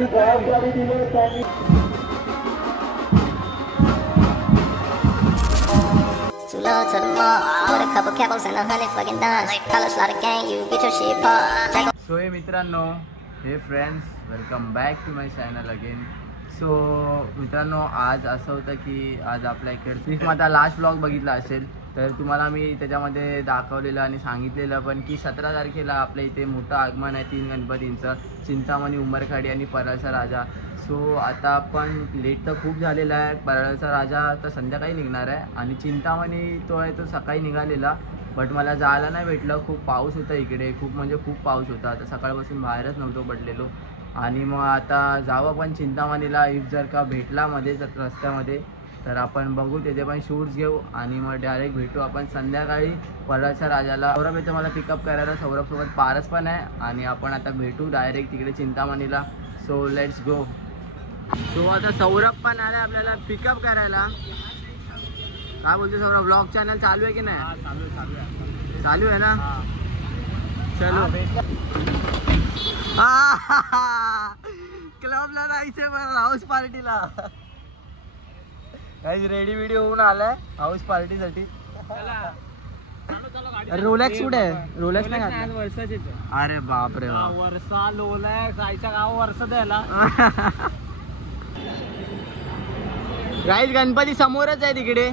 So हे मित्रांनो, hey friends, welcome back to my channel again. So मित्रांनो, आज असं होतं की आज आपल्या इकडे माझा लास्ट ब्लॉग बघितला असेल तर तुम्हाला मी त्याच्यामध्ये दाखवलेलं आणि सांगितलेलं पण की 17 तारखेला आपल्या इथे मोठं आगमन आहे 3 गणपतींचं, चिंतामणी, उंबरखाडी आणि परळचा राजा. सो आता आपण लेट तर खूप झालेला आहे. परळचा राजा तर संध्याकाळी निघणार आहे आणि चिंतामणी तो आहे तो सकाळी निघालेला, बट मला जायला नाही भेटलं. खूप पाऊस होता इकडे, खूप म्हणजे खूप पाऊस होता. आता सकाळपासून बाहेरच नव्हतो पडलेलो आणि मग आता जावं पण चिंतामणीला. इफ जर का भेटला मध्येच रस्त्यामध्ये तर आपण बघू, त्याचे पण शूट्स घेऊ आणि मग डायरेक्ट भेटू आपण संध्याकाळी परळच्या राजाला. सौरभ येतं मला पिकअप करायला, सौरभसोबत पारस पण आहे आणि आपण आता भेटू डायरेक्ट तिकडे चिंतामणीला. So let's go. सो आता सौरभ पण आला आपल्याला पिकअप करायला. काय बोलतो सौरभ, ब्लॉग चॅनल चालू आहे की नाही? चालू आहे ना. चलो क्लबला जायचंय बरं, हाऊस पार्टीला. काही रेडी व्हिडिओ होऊन आलाय हाऊस पार्टीसाठी. रोलेक्स कुठे आहे? रोलेक्स नाही घातला वर्षाचे. अरे बापरे, वर्षा लोलेक्स जायच्या गाव वर्ष द्यायला. गाईस गणपती समोरच आहे, तिकडे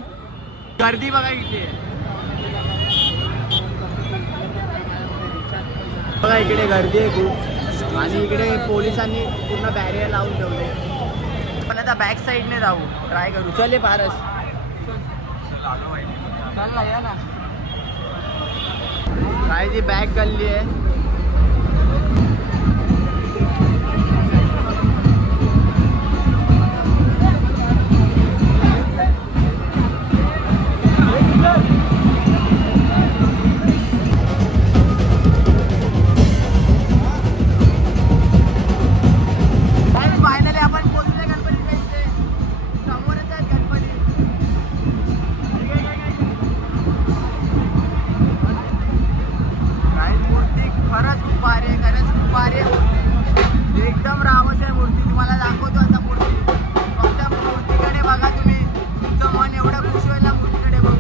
गर्दी बघा किती आहे. बघा इकडे गर्दी आहे खूप आणि इकडे पोलिसांनी पूर्ण बॅरियर लावून ठेवले. पण आता बॅक साईडने जाऊ, ट्राय करू. चले पारस, चल या ना. काय जी बॅक गल्ली आहे. एकदम रावस आहे मूर्ती. तुम्हाला दाखवतो आता मूर्ती. फक्त मूर्तीकडे बघा तुम्ही, तुमचं मन एवढं खुश होईल ना मूर्तीकडे बघून.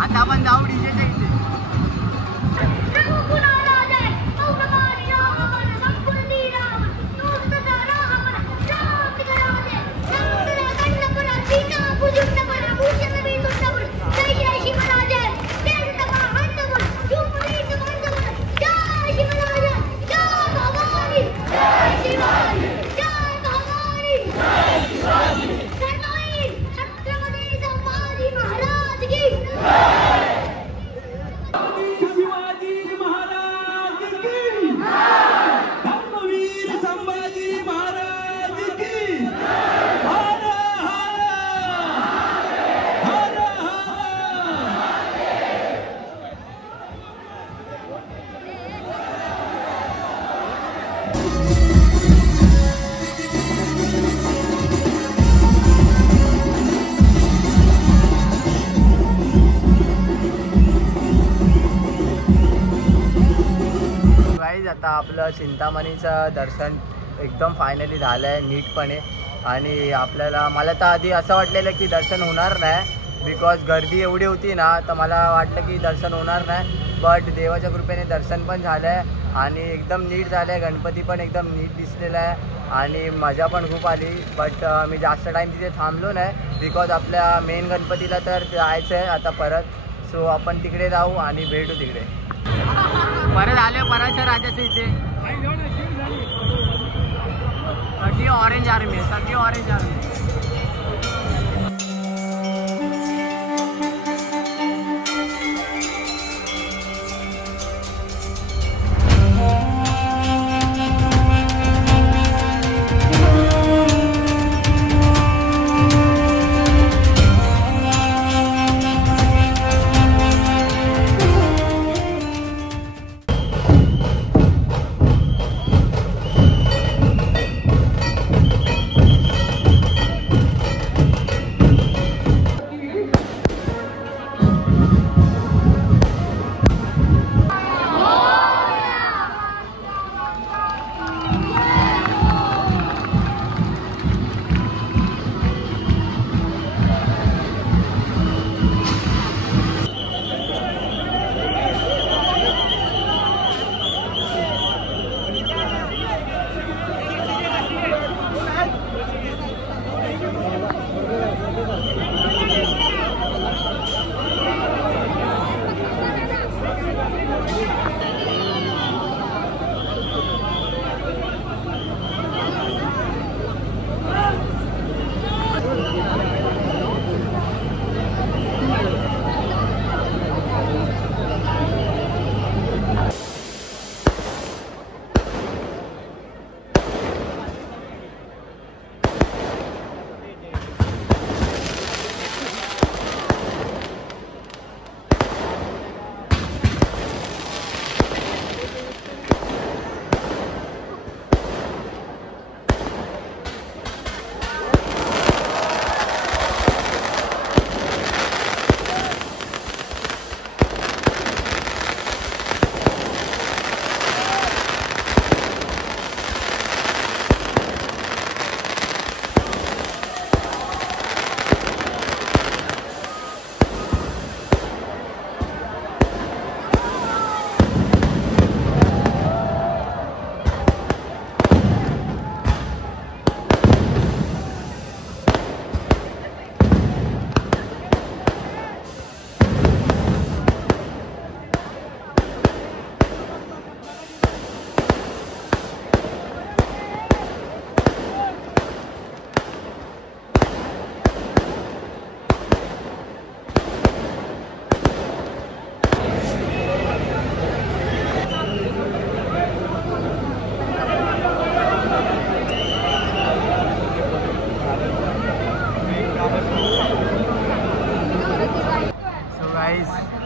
आता आपण जाऊ डीजेच्या इथे. आता आपलं चिंतामणीचं दर्शन एकदम फायनली झालं आहे नीटपणे. आणि आपल्याला, मला तर आधी असं वाटलेलं की दर्शन होणार नाही, बिकॉज गर्दी एवढी होती ना, तर मला वाटलं की दर्शन होणार नाही. बट देवाच्या कृपेने दर्शन पण झालं आहे आणि एकदम नीट झालं आहे. गणपती पण एकदम नीट दिसलेला आहे आणि मजा पण खूप आली. बट मी जास्त टाईम तिथे थांबलो नाही, बिकॉज आपल्या मेन गणपतीला तर जायचं आहे आता परत. सो आपण तिकडे जाऊ आणि भेटू तिकडे. परत आले परतच्या राजाच्या इथे सगळी ऑरेंज आर्मी, सगळी orange army.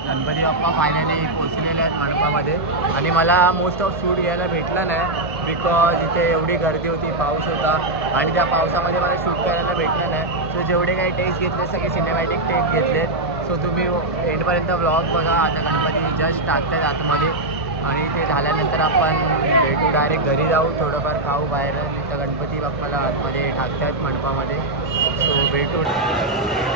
Ganpati Bappa finally पोचलेले आहेत मंडपामध्ये आणि मला मोस्ट ऑफ शूट घ्यायला भेटलं नाही बिकॉज इथे एवढी गर्दी होती, पाऊस होता आणि त्या पावसामध्ये मला शूट करायला भेटलं नाही. सो जेवढे काही टेक्स घेतले सगळे सिनेमॅटिक टेक घेतलेत. सो तुम्ही एंडपर्यंत व्लॉग बघा. आता गणपती जस्ट टाकतात आतमध्ये आणि ते झाल्यानंतर आपण भेटू, डायरेक्ट घरी जाऊ, थोडंफार खाऊ बाहेर. तर गणपती बाप्पाला आतमध्ये टाकतात मंडपामध्ये. सो भेटू.